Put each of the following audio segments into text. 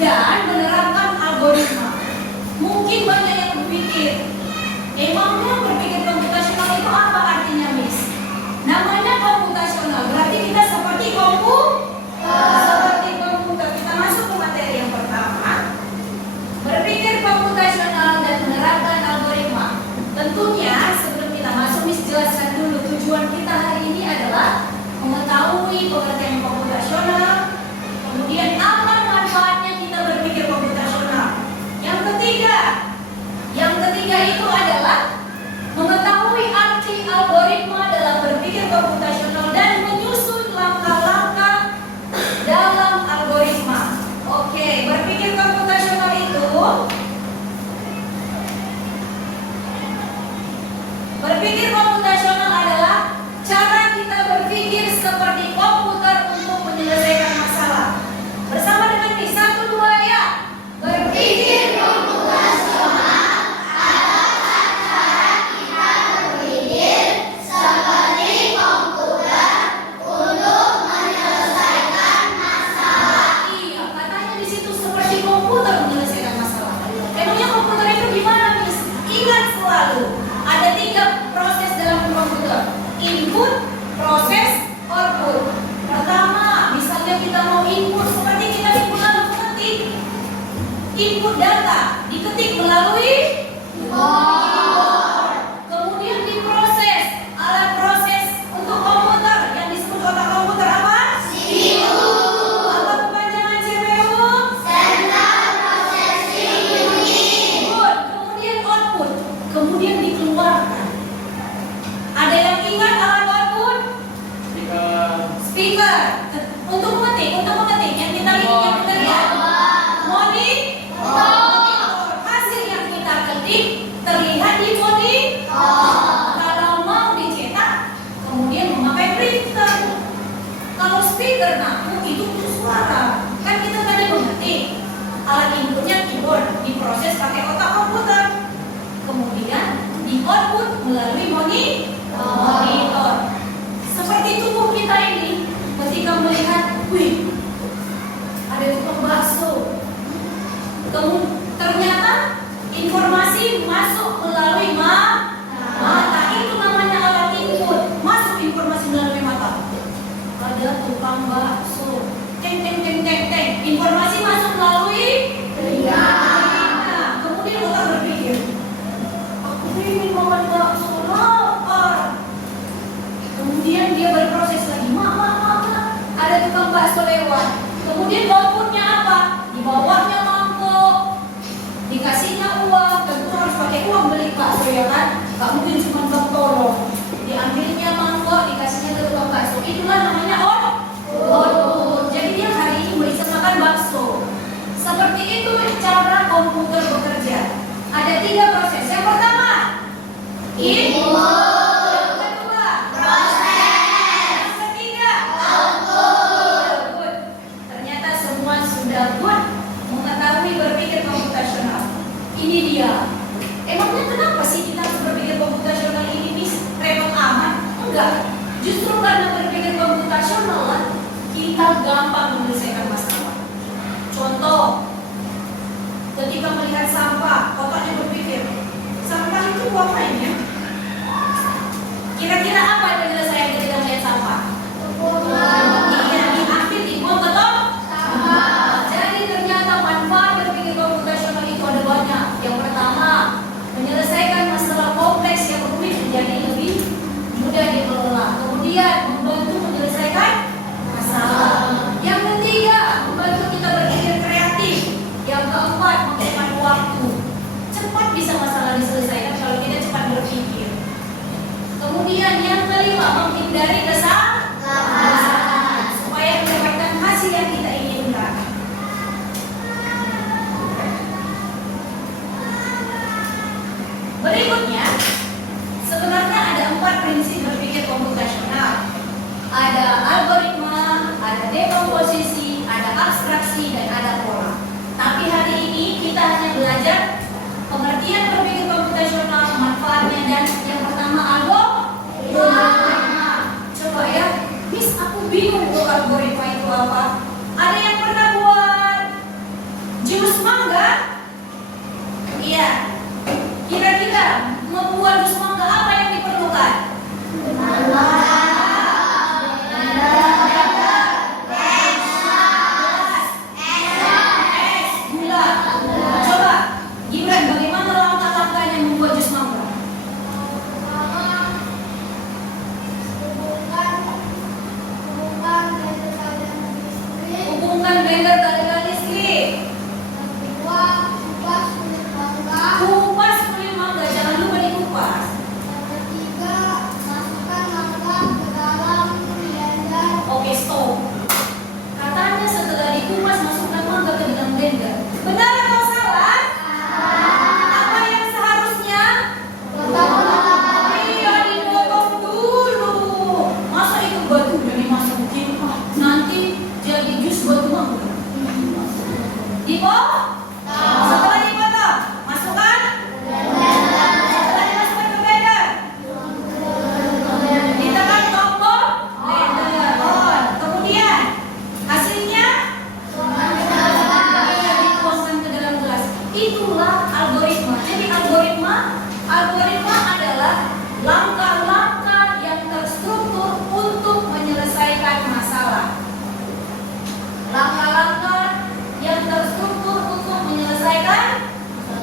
dan menerapkan algoritma. Mungkin banyak yang berpikir, emangnya berpikir komputasional itu apa artinya, Miss? Namanya komputasional, berarti kita seperti komputer. Kita masuk ke materi yang pertama, berpikir komputasional dan menerapkan algoritma. Tentunya sebelum kita masuk, Miss jelaskan dulu tujuan kita hari ini adalah mengetahui pengertian komputasional, kemudian apa manfaatnya kita berpikir komputasional. Yang ketiga itu adalah mengetahui arti algoritma dalam berpikir komputasional dan menyusun langkah-langkah dalam algoritma. Oke, berpikir komputasional itu adalah cara kita berpikir seperti komputer untuk menyelesaikan masalah. Bersama dengan Miss, 1, 2 ya. Berpikir komputasional adalah cara kita berpikir seperti komputer untuk menyelesaikan masalah. Iya, katanya di situ seperti komputer menyelesaikan masalah. Emangnya komputer itu gimana, Miss? Ingat selalu, ada 3 proses dalam komputer: input, proses, output. Pertama, misalnya kita mau input, seperti kita input lalu mengetik. Input data diketik melalui keyboard. Kemudian diproses, alat proses untuk komputer yang disebut otak komputer apa? CPU. Apa kepanjangan CPU? Central Processing Unit. Good. Kemudian output, kemudian dikeluarkan. Ada yang ingat alat output? Speaker. Untuk mengetik yang kita lihat. Monitor. Hasil yang kita ketik terlihat di monitor. Kalau mau dicetak, kemudian memakai printer. Kalau speaker, itu suara. Kan kita tadi mengetik. Alat inputnya keyboard, diproses pakai otak komputer. Kemudian di output melalui monitor. Seperti tubuh kita ini, ketika melihat, wih, ada tukang bakso. Ternyata informasi masuk melalui mata. Itu namanya alat input. Masuk informasi melalui mata. Ada tukang bakso. Teng. Informasi masuk melalui telinga. Kemudian otak berpikir, aku ingin makan bakso, lapar. Kemudian dia berproses lagi, ada tukang bakso lewat. Kemudian outputnya apa? Dibawanya mangkok, dikasihnya uang. Tentu harus pakai uang beli bakso, ya kan? Gak mungkin cuma bang tolong. Diambilnya mangkok, dikasihnya ke tukang bakso. Itulah namanya output. Jadi dia hari ini bisa makan bakso. Seperti itu cara komputer bekerja. Ada 3 proses. Yang pertama, input. Berpikir komputasional. Ini dia. Emangnya kenapa sih kita harus berpikir komputasional ini, Miss? Repot amat? Enggak. Justru karena berpikir komputasional kita gampang menyelesaikan masalah. Contoh, ketika melihat sampah, otaknya berpikir, sampah itu ngapain ya? Kira-kira apa yang penyelesaian ketika melihat sampah? Iya, diambil, dibuang ke tong sampah. Jadi ternyata manfaat berpikir komputasional itu ada banyak. Yang pertama, menyelesaikan masalah kompleks yang rumit menjadi lebih mudah dikelola. Kemudian membantu menyelesaikan masalah. Yang ketiga, membantu kita berpikir kreatif. Yang keempat, menghemat waktu. Cepat bisa masalah diselesaikan kalau kita cepat berpikir. Kemudian yang kelima, menghindari kesalahan supaya mendapatkan hasil yang kita inginkan. Berikutnya, sebenarnya ada 4 prinsip berpikir komputasional. Ada algoritma, ada dekomposisi, ada abstraksi, dan ada pola. Tapi hari ini kita hanya belajar pengertian berpikir komputasional, manfaatnya, dan yang pertama algoritma. Coba ya, Miss, aku bingung tuh algoritma itu apa. Ada yang pernah buat blender kali-kali sih. Kupas kulit mangga, jangan lupa dikupas. Oke, stop. Katanya setelah dikupas masukkan mangga ke dalam blender. Benar atau salah? Apa yang seharusnya? Iya, dipotong dulu. Masa itu batu udah dimasukin? Nanti jadi jus batu mangga. Dipotong? Setelah dipotong, masukkan? Setelah dimasukkan ke blender, ditekan tombol blender on. Kemudian hasilnya dituangkan ke dalam gelas. Itulah algoritma. Jadi algoritma adalah langkah-langkah yang terstruktur untuk menyelesaikan masalah. Langkah-langkah yang terstruktur untuk menyelesaikan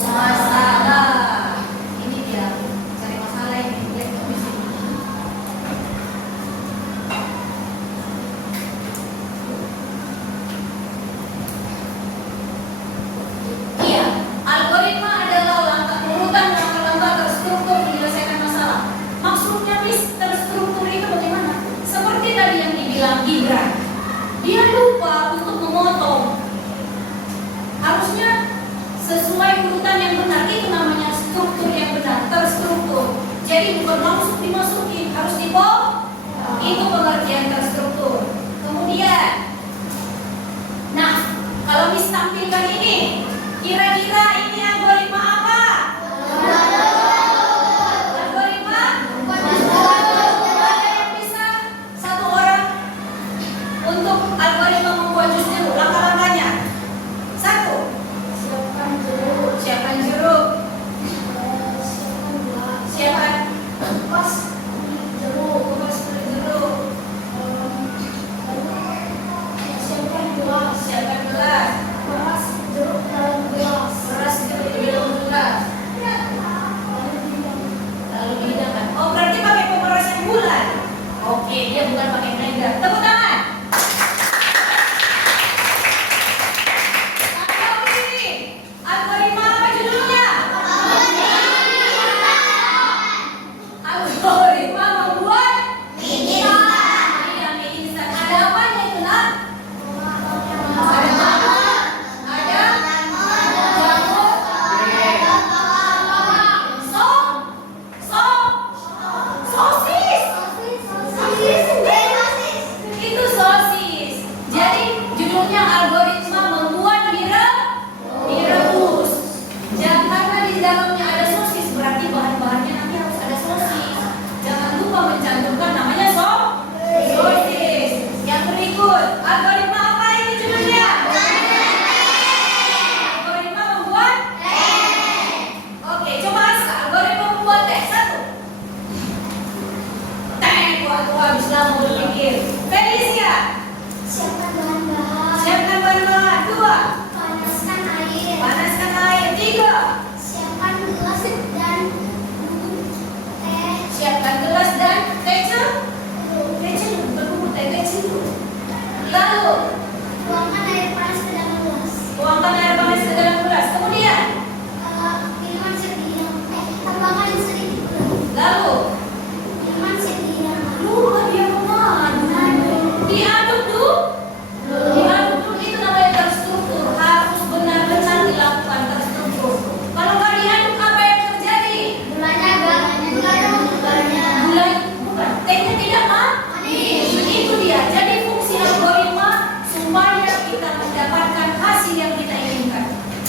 masalah. Ini dia cari masalah ini. Lihat di sini. Iya, algoritma adalah urutan langkah-langkah terstruktur menyelesaikan masalah. Maksudnya terstruktur itu bagaimana? Seperti tadi yang dibilang Gibran, dia lupa untuk memotong. Harusnya sesuai urutan yang benar, itu namanya struktur yang benar, terstruktur. Jadi bukan langsung dimasukin, harus dipotong. Itu pengertian terstruktur. Kemudian, nah kalau ditampilkan ini, kira-kira ini algoritma apa? Algoritma? Ada yang bisa satu orang untuk algoritma membuat jus jeruk, langkah-langkahnya. Satu, siapkan jeruk. Siapkan kupas jeruk. Siapkan gelas. Peras jeruk di dalam gelas. Lalu dihidangkan. Oh, berarti pakai pemeras yang bulat. Oke, dia bukan pakai blender. Tepuk tangan. Algoritma apa judulnya? Algoritma membuat mie instan. Iya, mie instan. Ada apanya itu, Nak? Ada jamur, ada sosis. Itu sosis. Jadi judulnya algoritma membuat mie rebus. Jangan karena di dalamnya ada sosis berarti bahan-bahannya nanti harus ada sosis. Jangan lupa mencantumkan namanya sosis. Yang berikut, algoritma apa ini judulnya? Algoritma membuat teh. Oke, coba Aska, algoritma membuat teh. Satu. Teh, tua habis lama berpikir. Felicia, siapkan bahan-bahan. Dua. Panaskan air. Tiga. Siapkan gelas dan kecil. Berbubur teh kecil. Lalu tuangkan air panas ke dalam gelas. Kemudian lalu lupa dia mengaduk. Diaduk dulu. Itu namanya terstruktur. Harus benar-benar dilakukan terstruktur. Kalau nggak diaduk apa yang terjadi? Gulai bukan. Tehnya tidak manis. Itu dia. Jadi fungsi algoritma supaya kita mendapatkan hasil yang kita inginkan.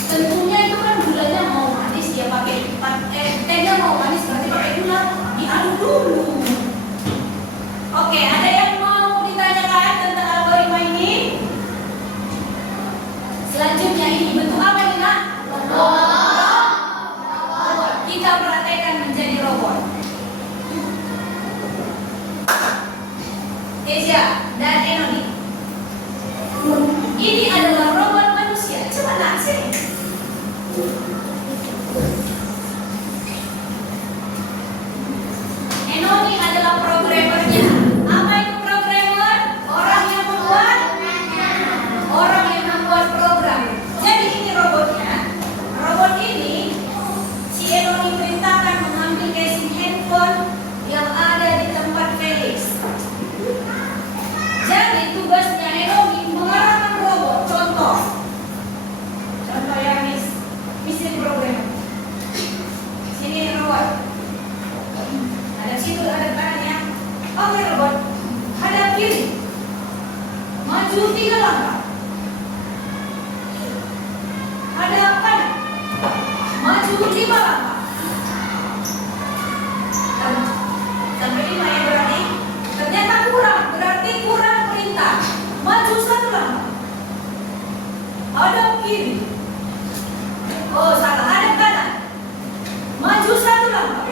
Tentunya itu kan gulanya mau manis, dia pakai tehnya mau manis berarti pakai gula. Diaduk dulu. Oke, ada yang mau ditanyakan tentang algoritma ini? Selanjutnya ini bentuk apa ini, Nak? Robot. Kita praktekkan menjadi robot. Kesia dan Enoni. Ini adalah robot manusia. Coba Nak, sini. Enoni adalah programmernya. Apa itu programmer? Orang yang membuat kiri. Maju 3 langkah. Hadap kanan. Maju 5 langkah. Sampai 5 ya berarti. Ternyata kurang, berarti kurang perintah. Maju 1 langkah. Hadap kiri. Oh salah, hadap kanan. Maju 1 langkah.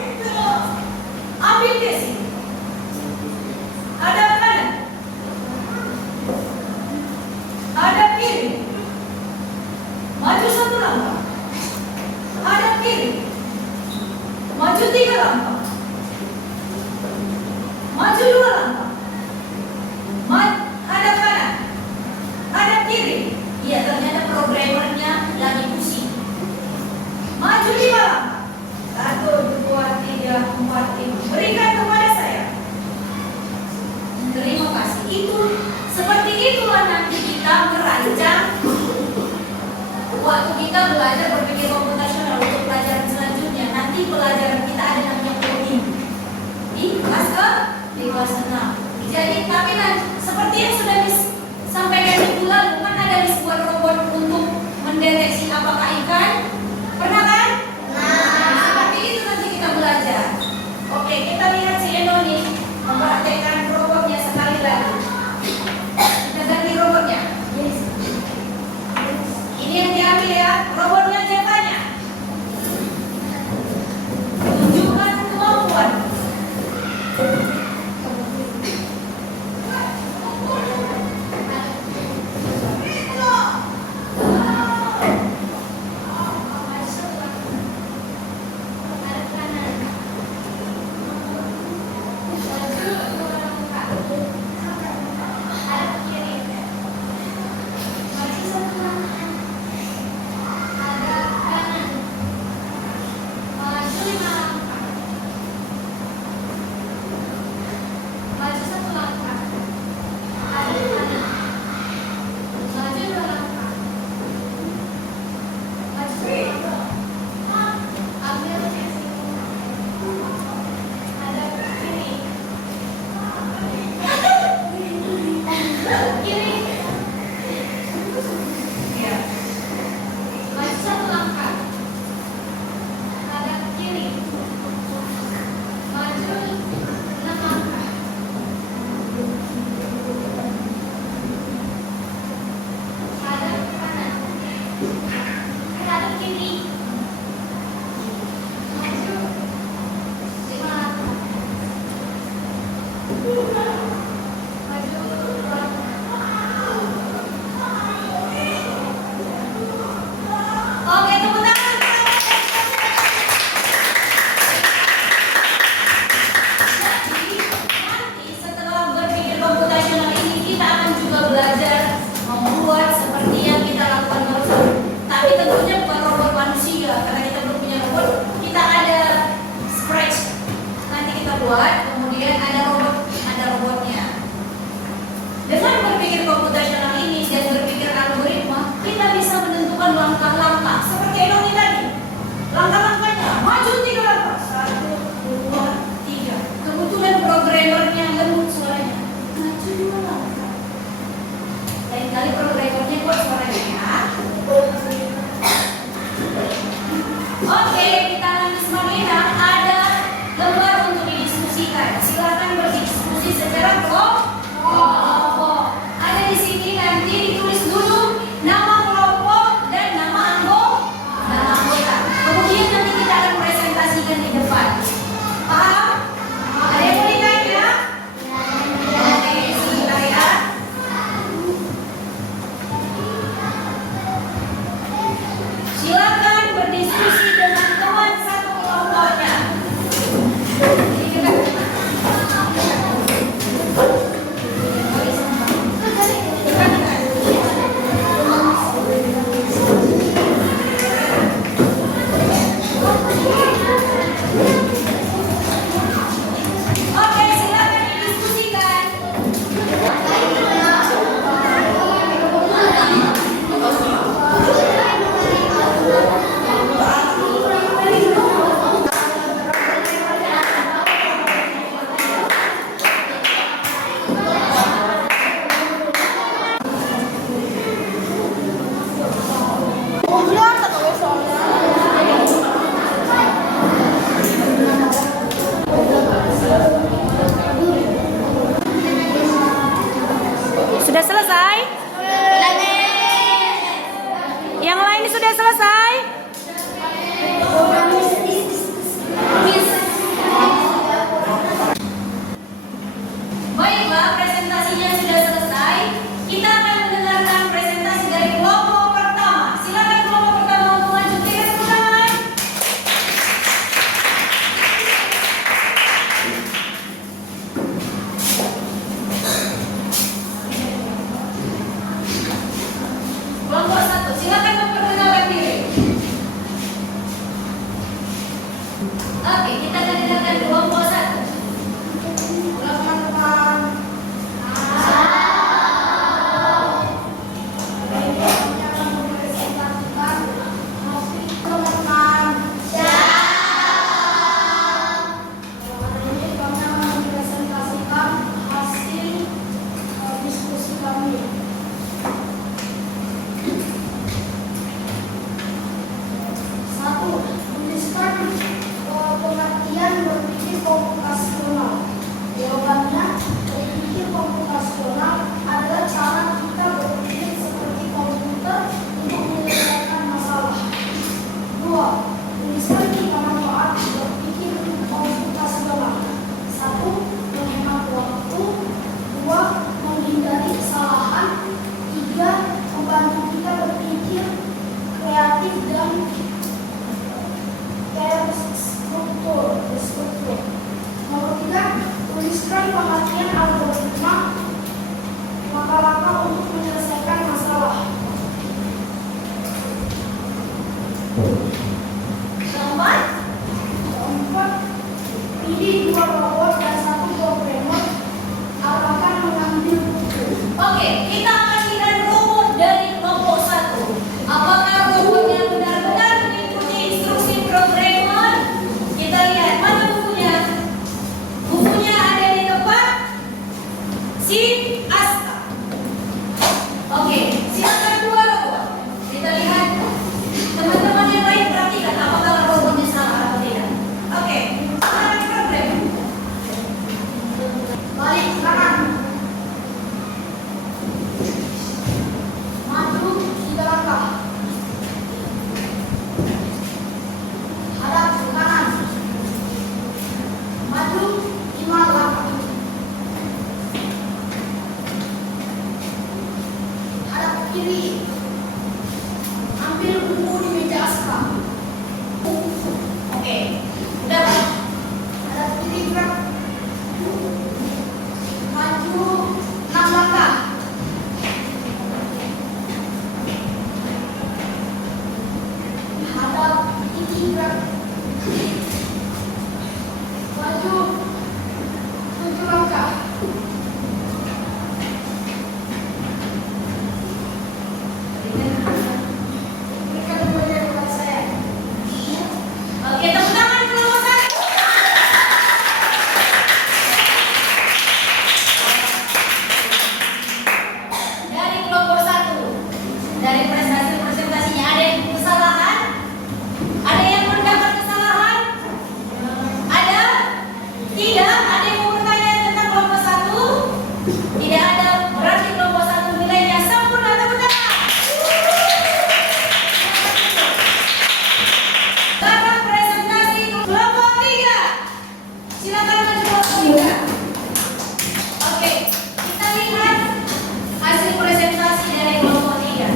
Ambil ke sini. Hadap kanan. Hadap kiri. Maju 1 langkah. Hadap kiri. Maju 3 langkah. Maju 2 langkah. Hadap kanan. Hadap kiri. Iya, ternyata programmernya lagi pusing. Maju 5 langkah. 1, 2, 3, 4, 5. Berikan kepada saya. Terima kasih. Itu seperti itulah nanti kita merancang waktu kita belajar berpikir komputasional untuk pelajaran selanjutnya. Nanti pelajaran kita ada namanya coding di kelas di kelas 6. Jadi tapi seperti yang sudah disampaikan minggu lalu, kan ada sebuah robot untuk mendeteksi apakah ikan. Pernah kan? Seperti itu nanti kita belajar. Oke, kita lihat si Eno nih mempraktekkan robotnya sekali lagi. Kita ganti robotnya. Ini yang diambil ya, robotnya ceritanya. Tunjukkan kemampuan. presentasinya sudah selesai, kita akan mendengarkan presentasi dari kelompok pertama. Silakan kelompok pertama untuk maju. Berikan tepuk tangan. Kelompok satu, silakan memperkenalkan diri. Oke, kita akan dengarkan kelompok satu. Pengertian berpikir komputasional. Jawabannya, berpikir komputasional adalah cara kita berpikir seperti komputer untuk menyelesaikan masalah. 2. Tuliskan 5 manfaat berpikir komputasional. 1. Menghemat waktu. 2. Menghindari kesalahan. 3. Membantu kita berpikir kreatif dan struktur. Nomor 3, tuliskan pengertian algoritma, langkah-langkah untuk menyelesaikan masalah. Keempat, pilih 2 robot dan 1 programmer, akan mengambil buku. Oke, kita akan lihat robot dari kelompok satu. Apakah robotnya benar-benar mengikuti instruksi programmer? Kita lihat mana bukunya. Bukunya ada di tempat si Asta. Oke, silakan 2 robot. Kita lihat teman-teman yang lain perhatikan apakah robotnya sama atau tidak. Oke, silakan program. Balik kanan. Maju 3 langkah. Hadap ke kanan. Maju 5 langkah. Hadap ke kiri. Ambil buku di meja Aska. Oke, udah Pak? Hadap ke kiri gerak. Maju 6 langkah. Hadap tinggi gerak. Maju 7 langkah. Berikan kepada kepada saya. Oke, tepuk tangan kelompok satu. Dari kelompok satu, dari presentasinya ada yang kesalahan? Ada yang mendapat kesalahan? Ada? Tidak? Ada yang mau bertanya tentang kelompok satu? Tidak ada, berarti kelompok satu nilainya sempurna. Tepuk tangan. Sekarang presentasi kelompok 3. Silakan maju kelompok 3. Oke, kita lihat hasil presentasi dari kelompok 3.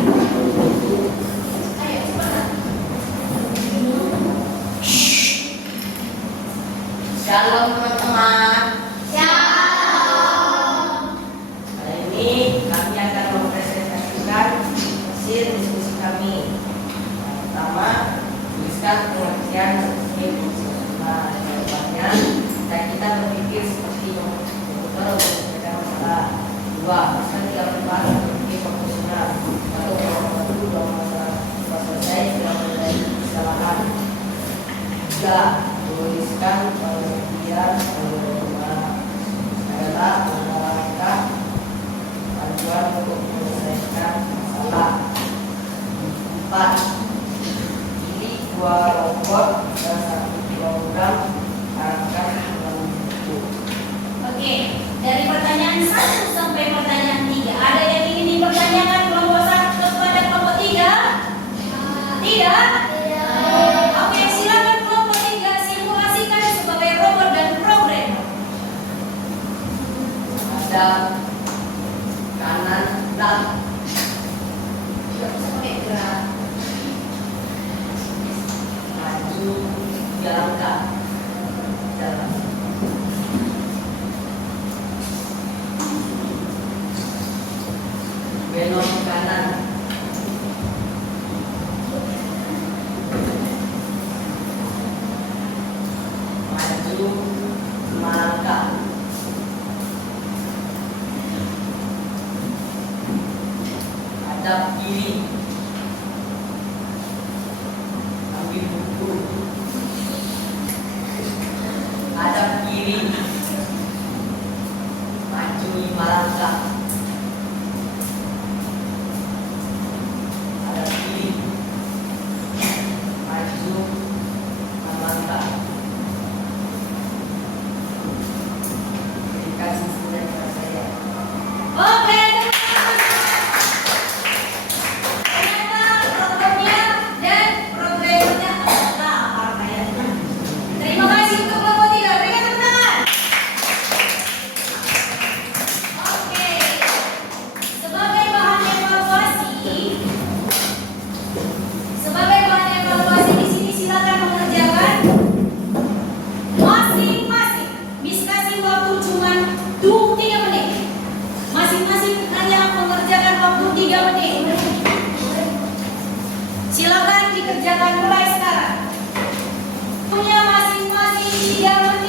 Ayo, cepat. Shalom teman-teman. Shalom. Hari ini kami akan mempresentasikan hasil diskusi kami. Yang pertama, tuliskan pengertian berpikir komputasional. Jawabannya, kita berpikir seperti komputer untuk menyelesaikan masalah. 2. Tuliskan 3 manfaat berpikir komputasional. 1. Dua masalah selesai tidak menjadi kesalahan. 3. Tuliskan pengertian algoritma adalah langkah panduan untuk menyelesaikan masalah. 4. Pilih 2 robot dan 1 program, akan mengambil buku. Oke, dari pertanyaan 1 sampai pertanyaan 3, ada yang ingin dipertanyakan kelompok 1 kepada kelompok 3? Tidak? Oke, silakan kelompok 3 simulasikan sebagai robot dan program. Ada kanan belakang. Tidak bisa pakai gerak. Maju 3 langkah. Jalan. Belok ke kanan. Maju 5 langkah. Hadap kiri. Ambil buku. Hadap kiri. Maju 5 langkah. Hadap kiri. Maju 6 langkah. Berikan sisinya kepada saya. Oke, ternyata programnya dan programnya adalah partaian. Terima kasih untuk kelompok 3. Berikan tepuk tangan. Oke, sebagai bahan evaluasi di sini silakan mengerjakan masing-masing. Miss kasih waktu cuma 3 menit. Masing-masing hanya mengerjakan waktu 3 menit. Silakan dikerjakan mulai sekarang. Punya masing-masing 3 menit.